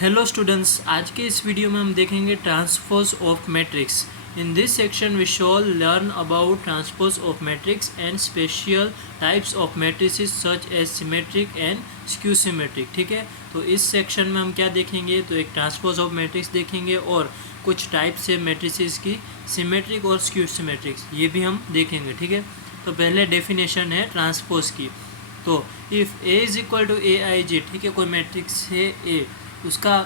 Hello students, आज के इस वीडियो में हम देखेंगे transpose of matrix. In this section we shall learn about transpose of matrix and special types of matrices such as symmetric and skew symmetric. ठीक है, तो इस सेक्शन में हम क्या देखेंगे, तो एक ट्रांसपोज ऑफ मैट्रिक्स देखेंगे और कुछ टाइप्स है मैट्रिसेस की, सिमेट्रिक और स्क्यू सिमेट्रिक्स, ये भी हम देखेंगे। ठीक है, तो पहले डेफिनेशन है ट्रांसपोज की। तो if A is equal to A I J, ठीक है, कोई मैट्रिक्स है ए, उसका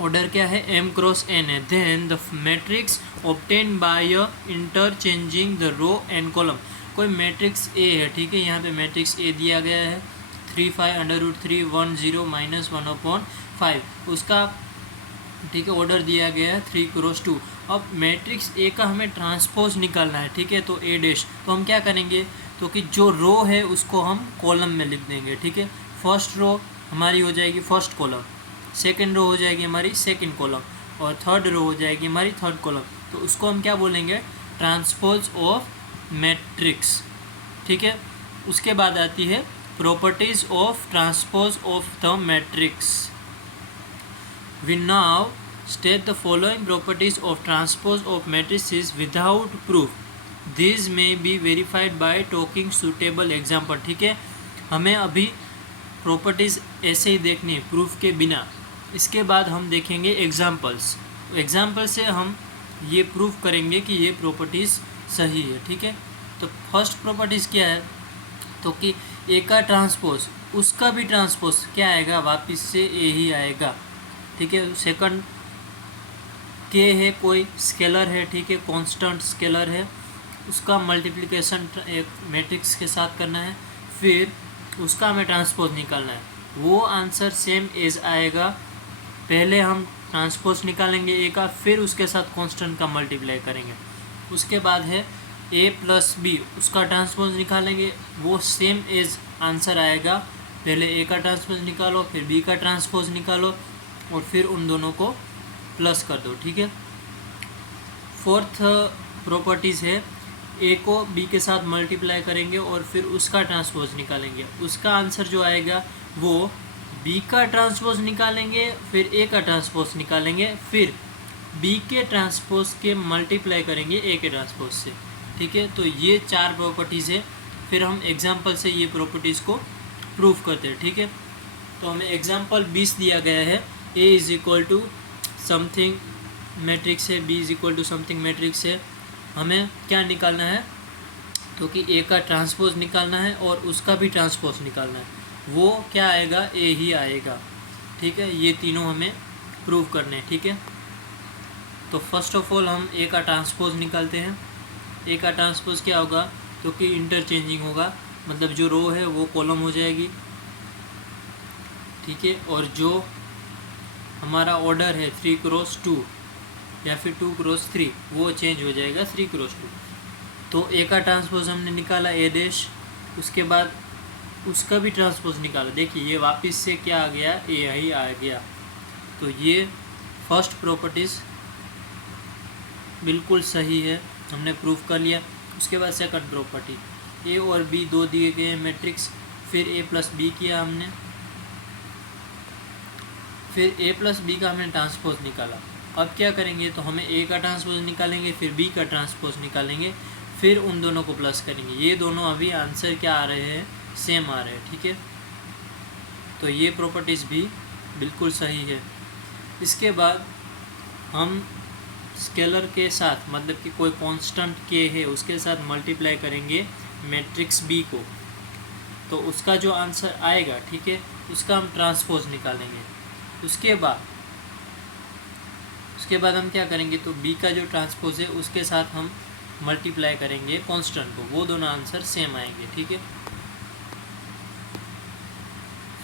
ऑर्डर क्या है, m क्रॉस n है, then the matrix obtain by interchanging the row and column. कोई मैट्रिक्स ए है, ठीक है, यहाँ पे मैट्रिक्स ए दिया गया है 3 5 √3 1 0 -1/5, उसका ठीक है ऑर्डर दिया गया है 3 क्रॉस 2। अब मैट्रिक्स ए का हमें ट्रांसपोज निकालना है, ठीक है, तो ए डैश, तो हम क्या करेंगे, तो कि जो रो है उसको हम कॉलम में लिख देंगे। ठीक है, फर्स्ट रो हमारी हो जाएगी फर्स्ट कॉलम, सेकेंड रो हो जाएगी हमारी सेकेंड कॉलम, और थर्ड रो हो जाएगी हमारी थर्ड कॉलम। तो उसको हम क्या बोलेंगे, ट्रांसपोज ऑफ मैट्रिक्स। ठीक है, उसके बाद आती है properties of transpose of the matrix. We now state the following properties of transpose of matrices without proof. These may be verified by talking suitable example. ठीक है, हमें अभी प्रॉपर्टीज़ ऐसे ही देखनी है प्रूफ के बिना। इसके बाद हम देखेंगे एग्जाम्पल्स। एग्जाम्पल से हम ये प्रूफ करेंगे कि ये प्रॉपर्टीज़ सही है। ठीक है, तो फर्स्ट प्रॉपर्टीज़ क्या है, तो कि ए का ट्रांसपोज उसका भी ट्रांसपोज क्या आएगा, वापस से ए ही आएगा। ठीक है, सेकंड के है, कोई स्केलर है, ठीक है, कांस्टेंट स्केलर है, उसका मल्टीप्लिकेशन एक मैट्रिक्स के साथ करना है, फिर उसका हमें ट्रांसपोज निकालना है, वो आंसर सेम एज आएगा। पहले हम ट्रांसपोज निकालेंगे ए का, फिर उसके साथ कांस्टेंट का मल्टीप्लाई करेंगे। उसके बाद है ए प्लस बी, उसका ट्रांसपोज निकालेंगे, वो सेम एज आंसर आएगा। पहले ए का ट्रांसपोज निकालो, फिर बी का ट्रांसपोज निकालो, और फिर उन दोनों को प्लस कर दो। ठीक है, फोर्थ प्रॉपर्टीज़ है ए को बी के साथ मल्टीप्लाई करेंगे और फिर उसका ट्रांसपोज निकालेंगे, उसका आंसर जो आएगा वो बी का ट्रांसपोज निकालेंगे, फिर ए का ट्रांसपोज निकालेंगे, फिर बी के ट्रांसपोज के मल्टीप्लाई करेंगे ए के ट्रांसपोज से। ठीक है, तो ये चार प्रॉपर्टीज़ है, फिर हम एग्जाम्पल से ये प्रॉपर्टीज़ को प्रूफ करते हैं। ठीक है, तो हमें एग्जाम्पल 20 दिया गया है, A is equal to something matrix है, B is equal to something matrix है, हमें क्या निकालना है, तो कि ए का ट्रांसपोज निकालना है और उसका भी ट्रांसपोज निकालना है, वो क्या आएगा, ए ही आएगा। ठीक है, ये तीनों हमें प्रूव करने हैं। ठीक है, तो फर्स्ट ऑफ ऑल हम ए का ट्रांसपोज निकालते हैं। ए का ट्रांसपोज क्या होगा, तो कि इंटरचेंजिंग होगा, मतलब जो रो है वो कॉलम हो जाएगी। ठीक है, और जो हमारा ऑर्डर है 3 क्रॉस 2 या फिर 2 क्रॉस 3, वो चेंज हो जाएगा 3 क्रॉस 2। तो ए का ट्रांसपोज हमने निकाला ए डैश, उसके बाद उसका भी ट्रांसपोज निकाला, देखिए ये वापस से क्या आ गया, ए ही आ गया। तो ये फर्स्ट प्रॉपर्टीज़ बिल्कुल सही है, हमने प्रूफ कर लिया। उसके बाद सेकंड प्रॉपर्टी, ए और बी दो दिए गए मैट्रिक्स, फिर ए प्लस बी किया हमने, फिर ए प्लस बी का हमने ट्रांसपोज निकाला। अब क्या करेंगे, तो हमें ए का ट्रांसपोज निकालेंगे, फिर बी का ट्रांसपोज निकालेंगे, फिर उन दोनों को प्लस करेंगे। ये दोनों अभी आंसर क्या आ रहे हैं, सेम आ रहे हैं। ठीक है, तो ये प्रॉपर्टीज़ भी बिल्कुल सही है। इसके बाद हम स्केलर के साथ, मतलब कि कोई कांस्टेंट के है उसके साथ मल्टीप्लाई करेंगे मैट्रिक्स बी को, तो उसका जो आंसर आएगा, ठीक है, उसका हम ट्रांसपोज निकालेंगे। उसके बाद हम क्या करेंगे, तो बी का जो ट्रांसपोज है उसके साथ हम मल्टीप्लाई करेंगे कांस्टेंट को, वो दोनों आंसर सेम आएंगे। ठीक है,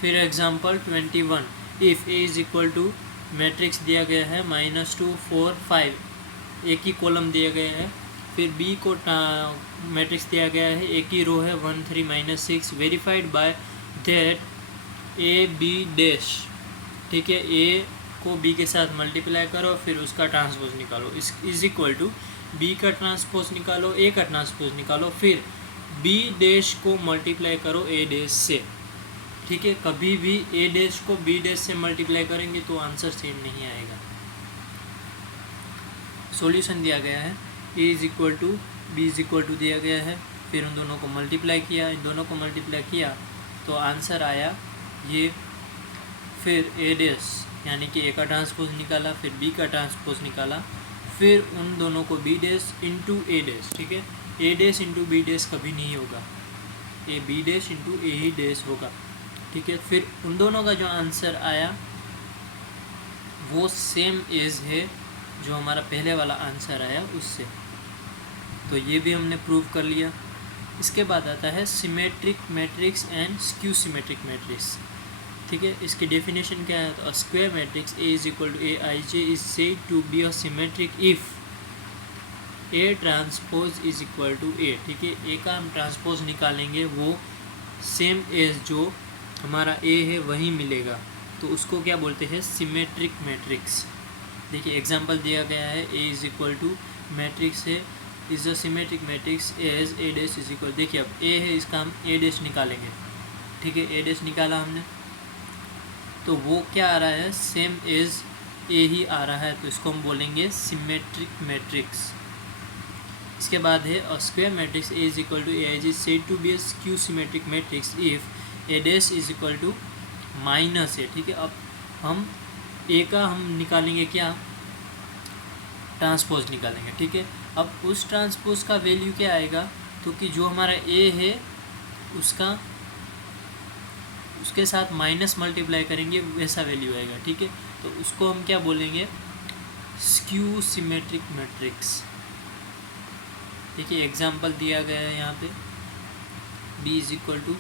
फिर example 21, if A is equal to matrix दिया गया है -2 4 5, एक ही कॉलम दिया गया है, फिर बी को मैट्रिक्स दिया गया है, एक ही रो है 1 3 -6, verified by that A B dash. ठीक है, ए को बी के साथ मल्टीप्लाई करो, फिर उसका ट्रांसपोज निकालो, इज इक्वल टू बी का ट्रांसपोज निकालो, ए का ट्रांसपोज निकालो, फिर बी डैश को मल्टीप्लाई करो ए डैश से। ठीक है, कभी भी ए डैश को बी डैश से मल्टीप्लाई करेंगे तो आंसर सेम नहीं आएगा। सॉल्यूशन दिया गया है, A is equal to B is equal to दिया गया है, फिर उन दोनों को मल्टीप्लाई किया, इन दोनों को मल्टीप्लाई किया तो आंसर आया ये। फिर ए डैश यानी कि ए का ट्रांसपोज निकाला, फिर बी का ट्रांसपोज निकाला, फिर उन दोनों को B dash into A dash, ठीक है। A dash into B dash कभी नहीं होगा, A B dash into A ही डैश होगा, ठीक है। फिर उन दोनों का जो आंसर आया वो सेम एज है जो हमारा पहले वाला आंसर आया उससे, तो ये भी हमने प्रूव कर लिया। इसके बाद आता है symmetric matrix and skew symmetric matrix, ठीक है। इसकी डेफिनेशन क्या है, तो square matrix A is equal to A I J is said to be a symmetric if A transpose is equal to A, ठीक है। ए का हम ट्रांसपोज निकालेंगे वो सेम एज जो हमारा ए है वही मिलेगा, तो उसको क्या बोलते हैं, सिमेट्रिक मैट्रिक्स। देखिए एग्जांपल दिया गया है, A is equal to matrix है is a symmetric matrix as A dash is equal, देखिए अब ए है इसका हम ए डैश निकालेंगे, ठीक है। ए डैश निकाला हमने तो वो क्या आ रहा है, सेम एज ए ही आ रहा है, तो इसको हम बोलेंगे सिमेट्रिक मैट्रिक्स। इसके बाद है a square matrix A is equal to A I G said to B a skew symmetric matrix if A dash is equal to minus A, ठीक है। अब हम ए का हम निकालेंगे क्या, ट्रांसपोज निकालेंगे, ठीक है। अब उस ट्रांसपोज का वैल्यू क्या आएगा, तो कि जो हमारा ए है उसके साथ माइनस मल्टीप्लाई करेंगे वैसा वैल्यू आएगा, ठीक है। तो उसको हम क्या बोलेंगे, स्क्यू सिमेट्रिक मैट्रिक्स। देखिए एग्जांपल दिया गया है यहाँ पे, B is equal to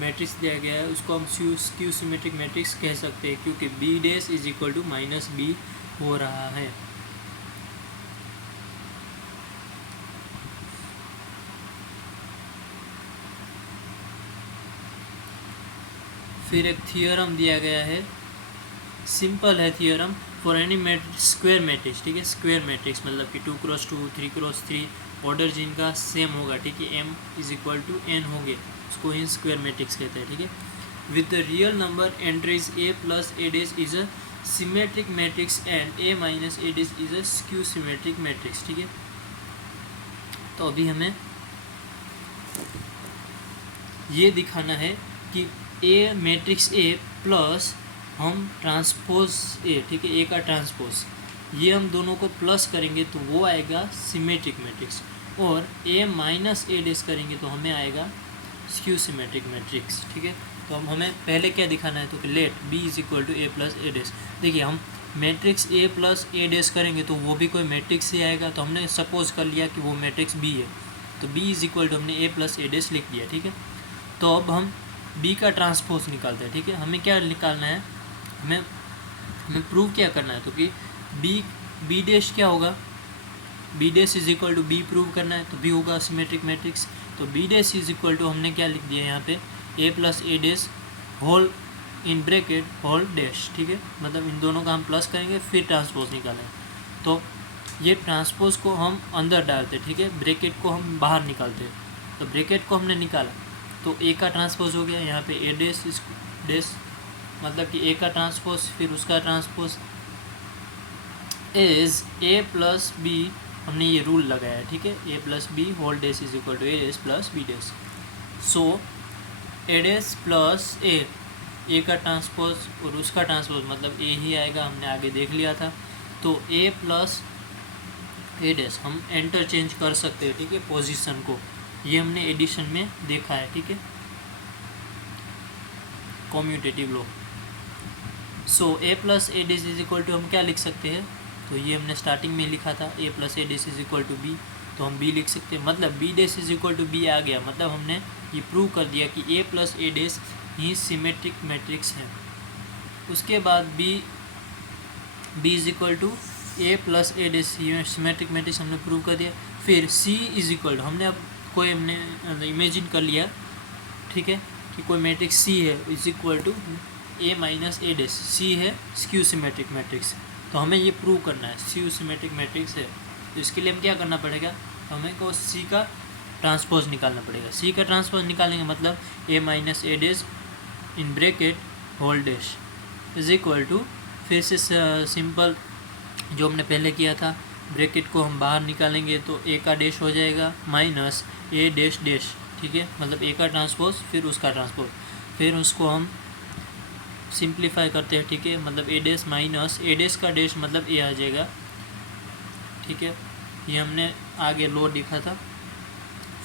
matrix दिया गया है, उसको हम स्क्यू सिमेट्रिक मैट्रिक्स कह सकते हैं क्योंकि B dash is equal to minus B हो रहा है। फिर एक थियोरम दिया गया है, सिंपल है theorem, for any square matrix, ठीक है। स्क्वायर मैट्रिक्स मतलब कि 2x2 3x3 ऑर्डर जिनका सेम होगा, ठीक है, m is equal to n होंगे, उसको ही स्क्वायर मैट्रिक्स कहते हैं, ठीक है। With the real number entries a plus a dash is a symmetric matrix and a minus a dash is a skew symmetric matrix, ठीक है। तो अभी हमें ये दिखाना है कि ए मैट्रिक्स ए प्लस हम ट्रांसपोज ए, ठीक है, ए का ट्रांसपोज, ये हम दोनों को प्लस करेंगे तो वो आएगा सिमेट्रिक मैट्रिक्स, और ए माइनस ए डैश करेंगे तो हमें आएगा स्क्यू सिमेट्रिक मैट्रिक्स, ठीक है। तो हम हमें पहले क्या दिखाना है, तो कि let B is equal to A plus A dash. देखिए हम matrix A plus A dash करेंगे तो वो भी कोई मैट्रिक्स ही आएगा, तो हमने सपोज कर लिया कि वो मैट्रिक्स बी है, तो बी इज इक्वल टू हमने ए प्लस ए डैश लिख दिया, ठीक है। तो अब हम बी का ट्रांसपोज निकालते हैं, ठीक है। हमें क्या निकालना है, हमें प्रूव क्या करना है, तो कि बी डैश क्या होगा, B dash is equal to B prove करना है, तो बी होगा सिमेट्रिक मैट्रिक्स। तो B dash is equal to हमने क्या लिख दिया यहाँ पे, A plus A dash whole in bracket whole dash, ठीक है। मतलब इन दोनों का हम प्लस करेंगे फिर ट्रांसपोज निकालेंगे, तो ये ट्रांसपोज को हम अंदर डालते, ठीक है, ब्रैकेट को हम बाहर निकालते। तो ब्रैकेट को हमने निकाला तो ए का ट्रांसपोज हो गया, यहाँ पे ए डैश डैश मतलब कि ए का ट्रांसपोज फिर उसका transpose is A plus B, हमने ये रूल लगाया है, ठीक है, A plus B whole dash is equal to A dash plus B dash. So A dash plus A का ट्रांसपोज और उसका ट्रांसपोज मतलब ए ही आएगा, हमने आगे देख लिया था। तो ए प्लस ए डैश हम इंटरचेंज कर सकते हैं, ठीक है, पोजीशन को, ये हमने एडिशन में देखा है, ठीक है, commutative law. So A plus A dash is equal to हम क्या लिख सकते हैं, तो ये हमने स्टार्टिंग में लिखा था A plus A dash is equal to B, तो हम बी लिख सकते हैं, मतलब B dash is equal to B आ गया, मतलब हमने ये प्रूव कर दिया कि ए प्लस ए डैश ही सिमेट्रिक मैट्रिक्स है। उसके बाद B is equal to A plus A dash symmetric matrix हमने प्रूव कर दिया। फिर सी इज इक्वल टू हमने इमेजिन कर लिया, ठीक है, कि कोई मैट्रिक्स सी है is equal to A minus A dash, C है स्क्यू सिमेट्रिक मैट्रिक्स, तो हमें ये प्रूव करना है स्क्यू सिमेट्रिक मैट्रिक्स है। तो इसके लिए हम क्या करना पड़ेगा, हमें को सी का ट्रांसपोज निकालना पड़ेगा। सी का ट्रांसपोज निकालेंगे मतलब A minus A dash in bracket whole dash is equal to, फिर से सिंपल जो हमने पहले किया था, ब्रैकेट को हम बाहर निकालेंगे तो ए का डैश हो जाएगा माइनस ए डैश डैश, ठीक है, मतलब ए का ट्रांसपोज फिर उसका ट्रांसपोज, फिर उसको हम सिंप्लीफाई करते हैं, ठीक है, मतलब ए डैश माइनस ए डैश का डैश मतलब ए आ जाएगा, ठीक है, ये हमने आगे लो लिखा था।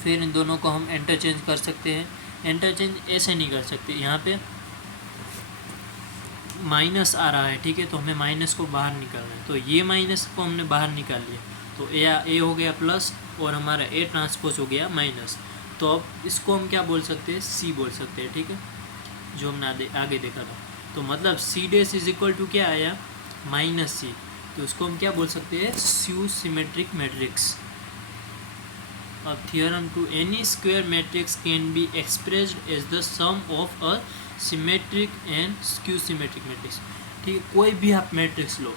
फिर इन दोनों को हम इंटरचेंज कर सकते हैं, इंटरचेंज ऐसे नहीं कर सकते, यहाँ पे माइनस आ रहा है, ठीक है, तो हमें माइनस को बाहर निकालना है, तो ये माइनस को हमने बाहर निकाल लिया, तो ए हो गया प्लस और हमारा ए ट्रांसपोज हो गया माइनस। तो अब इसको हम क्या बोल सकते हैं, सी बोल सकते हैं, ठीक है, जो हमने आगे देखा था। तो मतलब C dash is equal to क्या आया, माइनस सी, तो उसको हम क्या बोल सकते हैं, skew symmetric matrix. A theorem to any square matrix can be expressed as the sum of a symmetric and skew symmetric matrix, ठीक है, कोई भी आप मैट्रिक्स लो,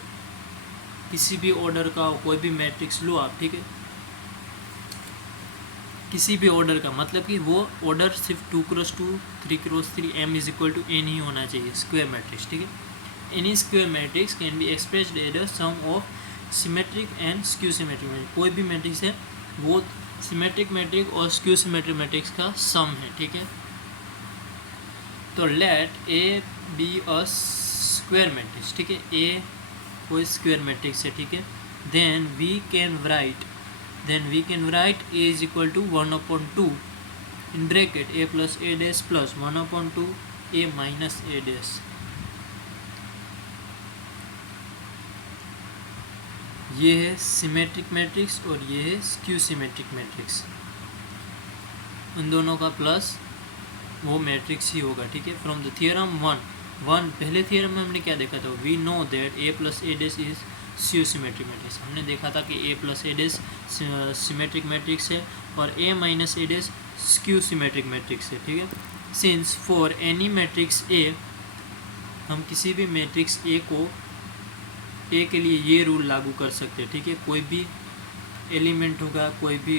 किसी भी ऑर्डर का कोई भी मैट्रिक्स लो आप, ठीक है, किसी भी ऑर्डर का, मतलब कि वो ऑर्डर सिर्फ 2x2 3x3 m is equal to n ही होना चाहिए, स्क्वायर मैट्रिक्स, ठीक है। Any square matrix can be expressed as a sum of symmetric and skew symmetric matrix, कोई भी मैट्रिक्स है वो सिमेट्रिक मैट्रिक्स और स्क्यू सिमेट्रिक मैट्रिक्स का सम है, ठीक है। तो let A be a square matrix, ठीक है, ए कोई स्क्वायर मैट्रिक्स है, ठीक है, then we can write A is equal to 1/2 in bracket A plus A dash plus 1/2 A minus A dash. ये है सिमेट्रिक मैट्रिक्स और ये है स्क्यू सिमेट्रिक मैट्रिक्स, उन दोनों का प्लस वो मैट्रिक्स ही होगा, ठीक है। फ्रॉम द थियरम वन पहले थियरम में हमने क्या देखा था, we know that A plus A dash is skew symmetric matrix, हमने देखा था कि A plus A dash symmetric matrix है और A minus A dash skew symmetric matrix है, ठीक है। Since for any matrix A, हम किसी भी मैट्रिक्स ए को ए के लिए ये रूल लागू कर सकते हैं, ठीक है, कोई भी एलिमेंट होगा, कोई भी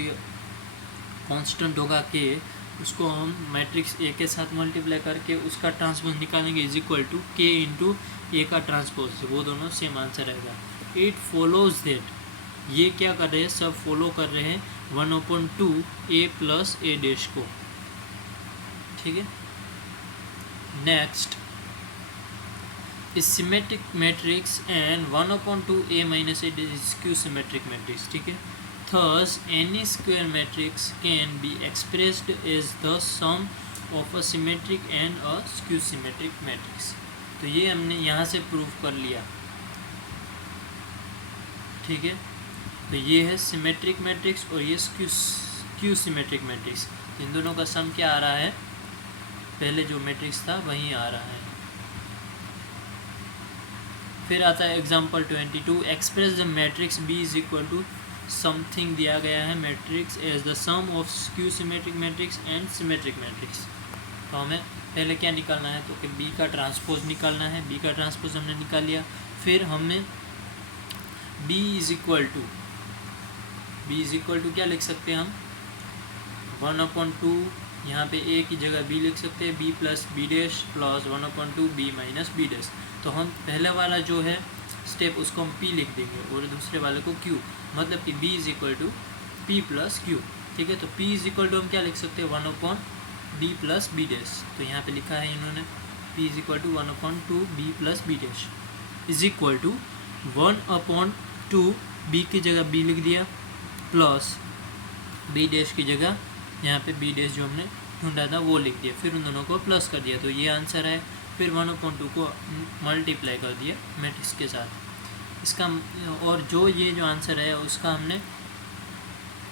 कांस्टेंट होगा के, उसको हम मैट्रिक्स ए के साथ मल्टीप्लाई करके उसका ट्रांसपोज निकालेंगे इज इक्वल टू के इंटू ए का ट्रांसपोज, वो दोनों सेम आंसर रहेगा। इट फॉलोज दैट, ये क्या कर रहे हैं, सब फॉलो कर रहे हैं 1/2 ए प्लस ए डैश को, ठीक है। Next is symmetric matrix and 1/2 a minus a is skew symmetric matrix, ठीक है। Thus any square matrix can be expressed as the sum of a symmetric and a skew symmetric matrix। तो ये हमने यहाँ से प्रूव कर लिया, ठीक है। तो ये है सिमेट्रिक मैट्रिक्स और ये स्क्यू सिमेट्रिक मैट्रिक्स, इन दोनों का सम क्या आ रहा है, पहले जो मैट्रिक्स था वही आ रहा है। फिर आता है example 22, express the matrix B is equal to something दिया गया है matrix as the sum of skew symmetric matrix and symmetric matrix. तो हमें पहले क्या निकालना है, तो कि बी का ट्रांसपोज निकालना है, बी का ट्रांसपोज हमने निकाल लिया। फिर हमने बी इज इक्वल टू क्या लिख सकते हैं हम, 1/2, यहाँ पे ए की जगह बी लिख सकते हैं, B plus B dash plus 1/2 B minus B dash. तो हम पहले वाला जो है स्टेप उसको हम p लिख देंगे और दूसरे वाले को q, मतलब कि b is equal to P plus Q, ठीक है। तो p इज इक्वल टू हम क्या लिख सकते हैं, 1/b प्लस बी डैश, तो यहाँ पे लिखा है इन्होंने p is equal to 1/2 b plus B dash is equal to 1/2 b की जगह b लिख दिया प्लस b डैश की जगह यहाँ पे b डैश जो हमने ढूंढा था वो लिख दिया, फिर उन दोनों को प्लस कर दिया, तो ये आंसर है। फिर 1/2 को मल्टीप्लाई कर दिया मैट्रिक्स के साथ इसका, और जो ये जो आंसर है उसका हमने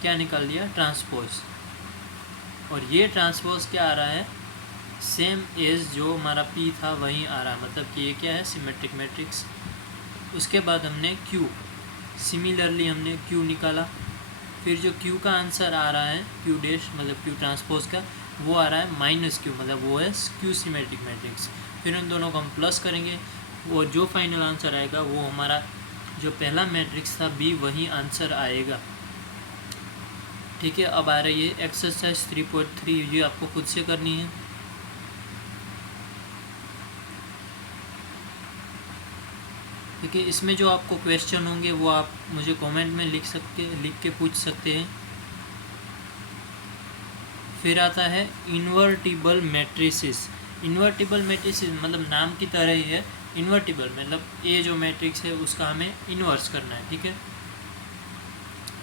क्या निकाल दिया, ट्रांसपोज, और ये ट्रांसपोज क्या आ रहा है, सेम एज जो हमारा p था वही आ रहा है, मतलब कि ये क्या है, सिमेट्रिक मैट्रिक्स। उसके बाद हमने q, सिमिलरली हमने q निकाला, फिर जो q का आंसर आ रहा है, q डैश मतलब q ट्रांसपोज का, वो आ रहा है -q, मतलब वो है स्क्यू सिमेट्रिक मैट्रिक्स। फिर उन दोनों को हम प्लस करेंगे, वो जो फाइनल आंसर आएगा वो हमारा जो पहला मैट्रिक्स था b वही आंसर आएगा, ठीक है। अब आ रही है एक्सरसाइज 3.3, ये आपको खुद से करनी है। ठीक है। इसमें जो आपको क्वेश्चन होंगे वो आप मुझे कमेंट में लिख के पूछ सकते हैं। फिर आता है इन्वर्टिबल मैट्रिसेस। इन्वर्टिबल मैट्रिसेस मतलब नाम की तरह ही है, इन्वर्टिबल मतलब ए जो मैट्रिक्स है उसका हमें इन्वर्स करना है। ठीक है।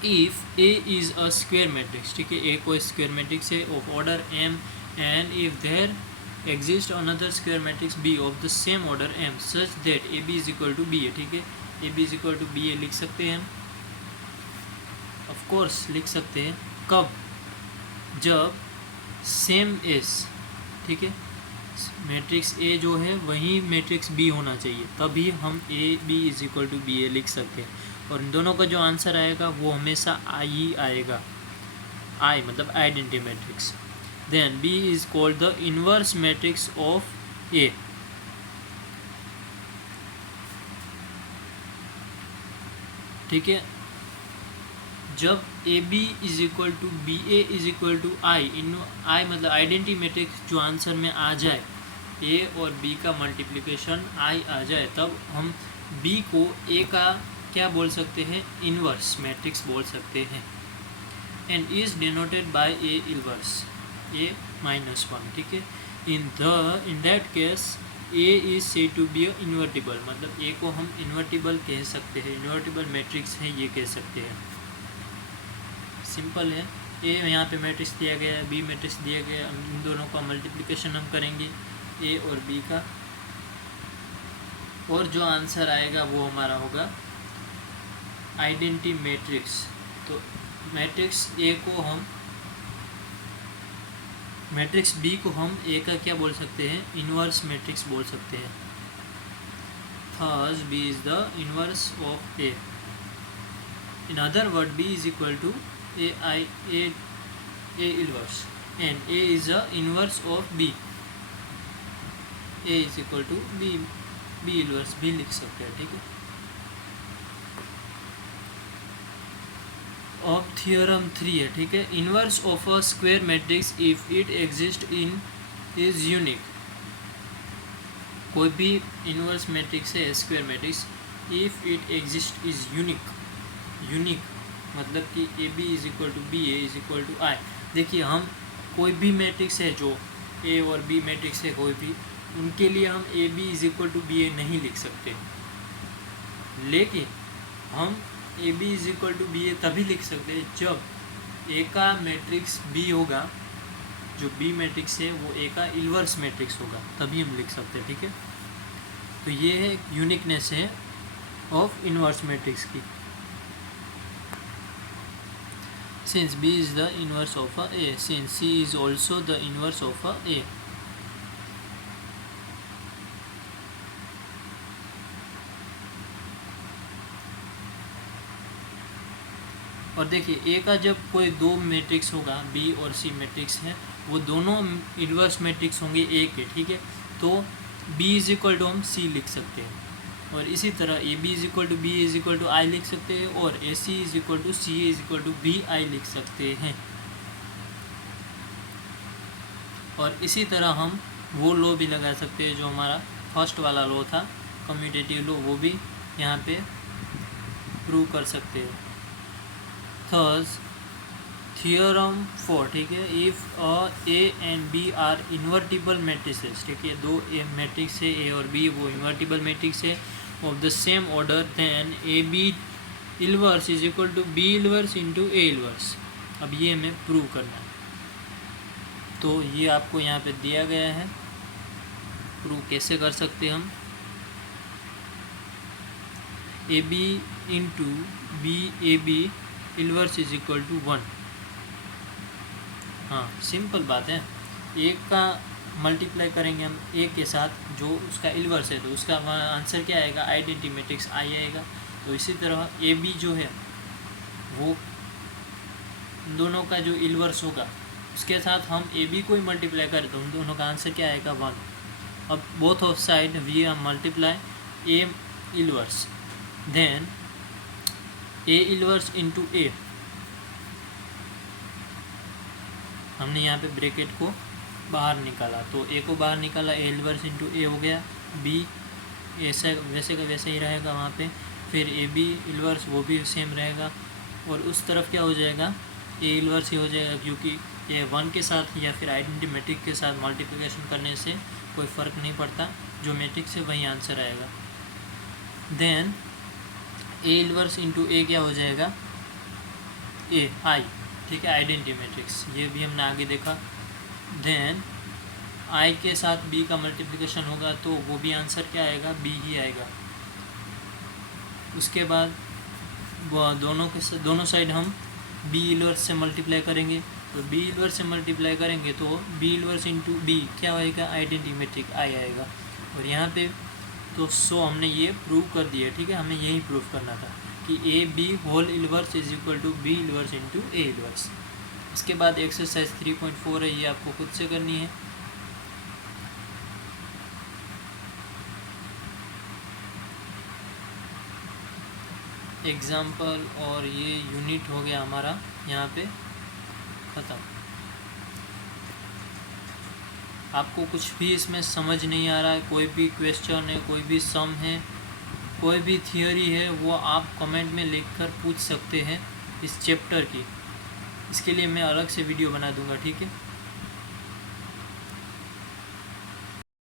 If A is a square matrix, ठीक है, ए कोई स्क्वायर मैट्रिक्स है of order M, and if there exist another square matrix B of the same order M such that A B is equal to B A. ठीक है, A B is equal to B A लिख सकते हैं, of course लिख सकते हैं। कब? जब सेम एस, ठीक है, मैट्रिक्स ए जो है वही मैट्रिक्स बी होना चाहिए, तभी हम A B is equal to B A लिख सकते हैं। और इन दोनों का जो आंसर आएगा वो हमेशा आई ही आएगा, आई मतलब identity matrix. Then B is called the inverse matrix of A. ठीक है, जब A B is equal to B A is equal to I, in I मतलब आइडेंटिटी मैट्रिक्स जो आंसर में आ जाए, ए और बी का मल्टीप्लिकेशन आई आ जाए, तब हम बी को ए का क्या बोल सकते हैं, इनवर्स मैट्रिक्स बोल सकते हैं। And is denoted by A inverse, A -1। ठीक है, in that case A is said to be a invertible, मतलब ए को हम इन्वर्टिबल कह सकते हैं, इन्वर्टिबल मैट्रिक्स है ये कह सकते हैं। सिंपल है। ए यहाँ पे मैट्रिक्स दिया गया है, बी मैट्रिक्स दिया गया है, इन दोनों का मल्टीप्लिकेशन हम करेंगे ए और बी का, और जो आंसर आएगा वो हमारा होगा आइडेंटिटी मैट्रिक्स। तो मैट्रिक्स ए को हम, मैट्रिक्स बी को हम ए का क्या बोल सकते हैं, इनवर्स मैट्रिक्स बोल सकते हैं। Thus B is the inverse of A. In other word B is equal to A inverse, and A is the inverse of B. A is equal to B inverse भी लिख सकते हैं। ठीक है, of theorem 3 है। ठीक है, inverse of a square matrix if it exist in is unique. कोई भी इनवर्स मैट्रिक्स है square matrix, if it exist is unique मतलब कि A B is equal to B A is equal to I. देखिए, हम कोई भी matrix है जो ए और बी मैट्रिक्स है कोई भी, उनके लिए हम A B is equal to B A नहीं लिख सकते, लेकिन हम A B is equal to B A तभी लिख सकते हैं जब ए का मैट्रिक्स बी होगा, जो बी मैट्रिक्स है वो ए का इनवर्स मैट्रिक्स होगा, तभी हम लिख सकते हैं। ठीक है, तो ये है यूनिकनेस है ऑफ इनवर्स मैट्रिक्स की। Since B is the inverse of a A, since C is also the inverse of a A. और देखिए, ए का जब कोई दो मैट्रिक्स होगा, बी और सी मैट्रिक्स है, वो दोनों इनवर्स मैट्रिक्स होंगे ए के। ठीक है, तो बी इज इक्वल टू हम सी लिख सकते हैं, और इसी तरह A B is equal to B is equal to I लिख सकते हैं, और A C is equal to C is equal to B I लिख सकते हैं। और इसी तरह हम वो लॉ भी लगा सकते हैं जो हमारा फर्स्ट वाला लॉ था, कम्यूटेटिव लॉ, वो भी यहाँ पे प्रूव कर सकते हैं। थर्स थियोरम 4, ठीक है, if A and B are invertible matrices, ठीक है, दो ए मैट्रिक्स है ए और बी, वो इन्वर्टिबल मैट्रिक्स है of the same order, then A B inverse is equal to B inverse into A inverse. अब ये हमें प्रूव करना है, तो ये आपको यहाँ पे दिया गया है। प्रूव कैसे कर सकते हैं हम, A B into B A B inverse is equal to 1। हाँ, सिंपल बात है। एक का मल्टीप्लाई करेंगे हम एक के साथ जो उसका इनवर्स है, तो उसका आंसर क्या आएगा, आइडेंटिटी मैट्रिक्स आई आएगा। तो इसी तरह ए बी जो है वो दोनों का जो इनवर्स होगा उसके साथ हम ए बी को ही मल्टीप्लाई करें तो उन दोनों का आंसर क्या आएगा, 1। अब both of side we are multiply A inverse, then A inverse into A, हमने यहाँ पे ब्रैकेट को बाहर निकाला, तो ए को बाहर निकाला, ए इनवर्स इंटू ए हो गया, बी ऐसा वैसे का वैसे ही रहेगा वहाँ पे। फिर ए बी इनवर्स वो भी सेम रहेगा, और उस तरफ क्या हो जाएगा, ए इनवर्स ही हो जाएगा, क्योंकि ये 1 के साथ या फिर आइडेंटिटी मैट्रिक्स के साथ मल्टीप्लिकेशन करने से कोई फ़र्क नहीं पड़ता, जो मैट्रिक्स है वही आंसर आएगा। देन ए इनवर्स इंटू ए क्या हो जाएगा, ए आई, ठीक है, आइडेंटिटी मैट्रिक्स, ये भी हमने आगे देखा। देन आई के साथ बी का मल्टीप्लिकेशन होगा तो वो भी आंसर क्या आएगा, बी ही आएगा। उसके बाद वो दोनों साइड हम बी इनवर्स से मल्टीप्लाई करेंगे, तो बी इनवर्स से मल्टीप्लाई करेंगे तो बी इनवर्स इंटू बी क्या होएगा, आइडेंटिटी मैट्रिक्स आई आएगा। और यहाँ पे तो हमने ये प्रूव कर दिया, ठीक है, हमें यही प्रूव करना था कि A B whole inverse is equal to B inverse into A inverse. इसके बाद एक्सरसाइज 3.4 है, ये आपको खुद से करनी है। एग्जाम्पल और ये यूनिट हो गया हमारा यहाँ पे ख़त्म। आपको कुछ भी इसमें समझ नहीं आ रहा है, कोई भी क्वेश्चन है, कोई भी सम है, कोई भी थियोरी है, वो आप कमेंट में लिखकर पूछ सकते हैं इस चैप्टर की। इसके लिए मैं अलग से वीडियो बना दूंगा, ठीक है।